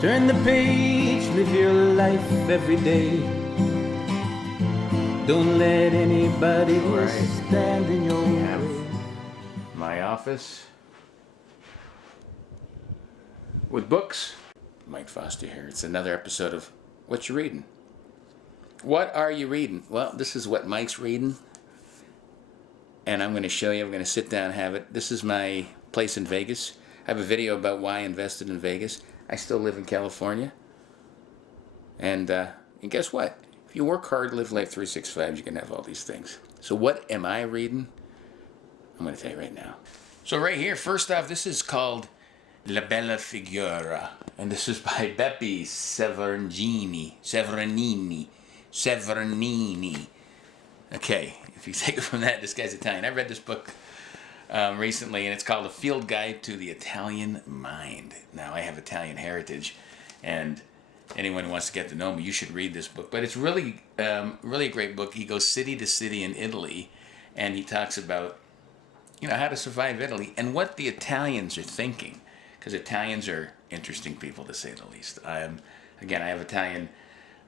Turn the page, live your life every day. Don't let anybody stand in your way. My office with books. Mike Foster here. It's another episode of What You Reading? What are you reading? Well, this is what Mike's reading. And I'm going to show you. I'm going to sit down and have it. This is my place in Vegas. I have a video about why I invested in Vegas. I still live in California. And guess what? If you work hard, live life 365, you can have all these things. So what am I reading? I'm going to tell you right now. So right here, first off, this is called La Bella Figura. And this is by Beppe Severnini. Okay, if you take it from that, this guy's Italian. I read this book recently, and it's called A Field Guide to the Italian Mind. Now, I have Italian heritage, and anyone who wants to get to know me, you should read this book. But it's really a great book. He goes city to city in Italy, and he talks about, how to survive Italy and what the Italians are thinking, because Italians are interesting people, to say the least. I have Italian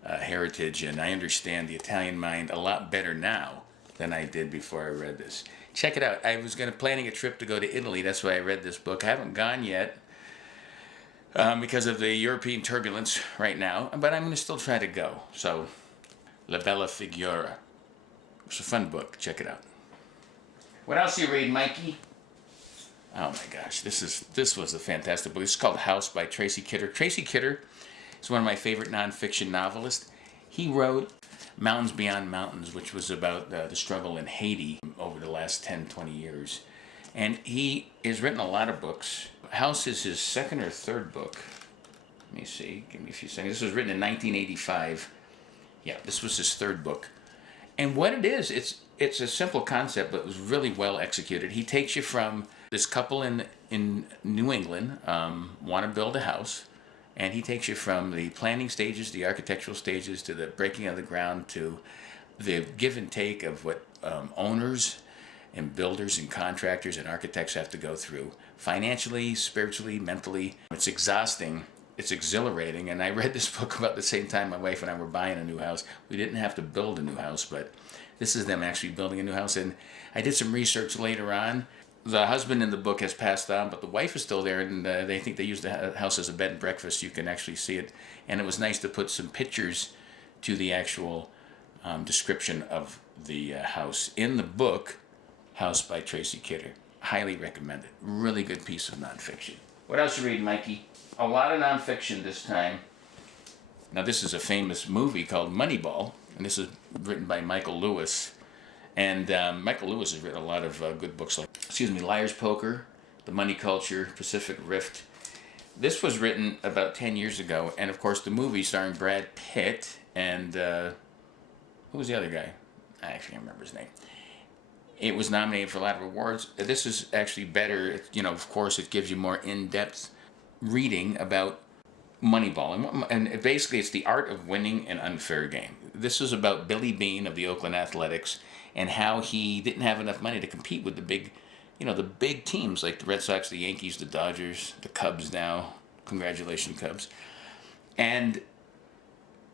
heritage, and I understand the Italian mind a lot better now than I did before I read this. Check it out. I was planning a trip to go to Italy. That's why I read this book. I haven't gone yet because of the European turbulence right now, but I'm going to still try to go. So, La Bella Figura. It's a fun book. Check it out. What else you read, Mikey? Oh my gosh, this was a fantastic book. It's called House by Tracy Kidder. Tracy Kidder is one of my favorite nonfiction novelists. He wrote Mountains Beyond Mountains, which was about the struggle in Haiti over the last 10, 20 years. And he has written a lot of books. House is his second or third book. Let me see. Give me a few seconds. This was written in 1985. Yeah, this was his third book. And what it is, it's a simple concept, but it was really well executed. He takes you from this couple in New England want to build a house, and he takes you from the planning stages, the architectural stages, to the breaking of the ground, to the give and take of what owners and builders and contractors and architects have to go through financially, spiritually, mentally. It's exhausting. It's exhilarating. And I read this book about the same time my wife and I were buying a new house. We didn't have to build a new house, but this is them actually building a new house. And I did some research later on. The husband in the book has passed on, but the wife is still there, and they think they use the house as a bed and breakfast. You can actually see it. And it was nice to put some pictures to the actual description of the house in the book, House by Tracy Kidder. Highly recommend it. Really good piece of nonfiction. What else you read, Mikey? A lot of nonfiction this time. Now, this is a famous movie called Moneyball, and this is written by Michael Lewis. And Michael Lewis has written a lot of good books like, Liar's Poker, The Money Culture, Pacific Rift. This was written about 10 years ago, and of course the movie starring Brad Pitt and, who was the other guy? I actually can't remember his name. It was nominated for a lot of awards. This is actually better. Of course, it gives you more in-depth reading about Moneyball. And basically, it's the art of winning an unfair game. This is about Billy Beane of the Oakland Athletics and how he didn't have enough money to compete with the big teams like the Red Sox, the Yankees, the Dodgers, the Cubs now. Congratulations, Cubs. And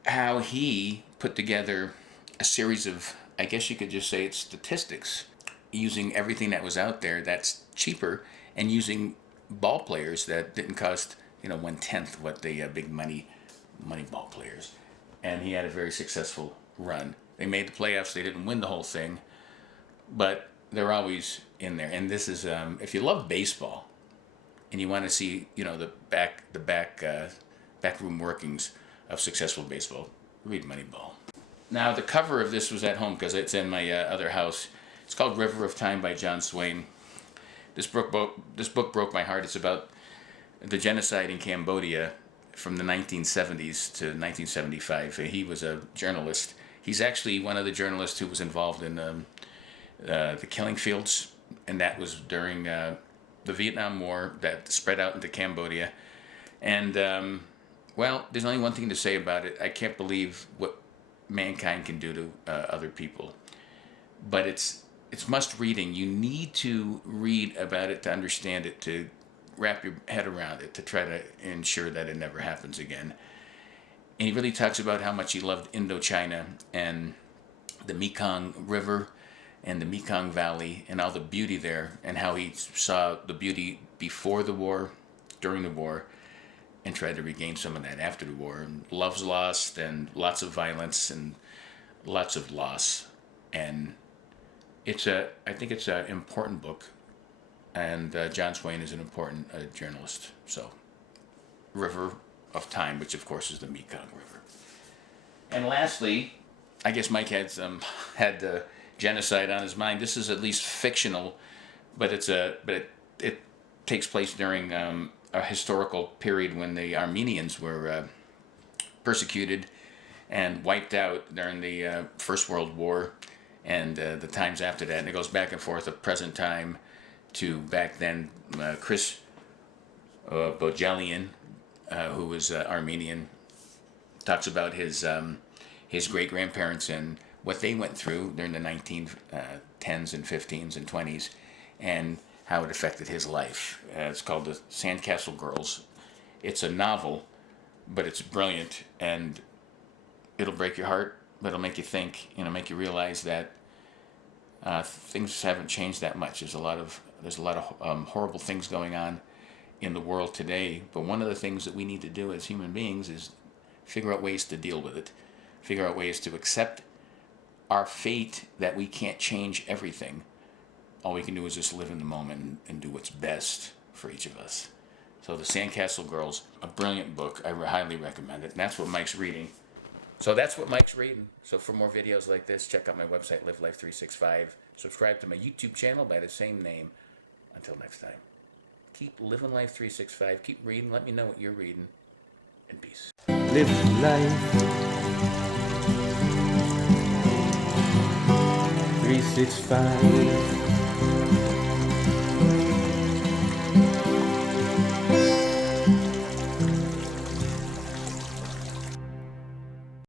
how he put together a series of, I guess you could just say it's statistics, using everything that was out there that's cheaper and using ball players that didn't cost 1/10 what the big money ball players. And he had a very successful run. They made the playoffs. They didn't win the whole thing, but they're always in there. And this is if you love baseball and you want to see the backroom workings of successful baseball, read Moneyball. Now, the cover of this was at home because it's in my other house. It's called River of Time by John Swain. This book broke my heart. It's about the genocide in Cambodia from the 1970s to 1975. He was a journalist. He's actually one of the journalists who was involved in the killing fields, and that was during the Vietnam War that spread out into Cambodia. And, there's only one thing to say about it. I can't believe what mankind can do to other people. But it's must reading. You need to read about it to understand it, to wrap your head around it to try to ensure that it never happens again. And he really talks about how much he loved Indochina and the Mekong River and the Mekong Valley and all the beauty there, and how he saw the beauty before the war, during the war, and tried to regain some of that after the war. And love's lost, and lots of violence, and lots of loss. And I think it's an important book, and John Swain is an important journalist. So, River of Time, which of course is the Mekong River. And lastly, I guess Mike had genocide on his mind. This is at least fictional, but it takes place during a historical period when the Armenians were persecuted and wiped out during the First World War and the times after that. And it goes back and forth of present time to back then. Chris Bojelian, who was Armenian, talks about his great-grandparents and what they went through during the 1910s and 15s and 20s, and how it affected his life. It's called the Sandcastle Girls. It's a novel, but it's brilliant, and it'll break your heart, but it'll make you think, make you realize that things haven't changed that much. There's a lot of horrible things going on in the world today, but one of the things that we need to do as human beings is figure out ways to deal with it, figure out ways to accept our fate, that we can't change everything. All we can do is just live in the moment and do what's best for each of us. So the Sandcastle Girls, a brilliant book. I highly recommend it. And that's what Mike's reading. So that's what Mike's reading. So for more videos like this, check out my website, Live Life 365. Subscribe to my YouTube channel by the same name. Until next time, keep living life 365. Keep reading. Let me know what you're reading. And peace. Live life 365.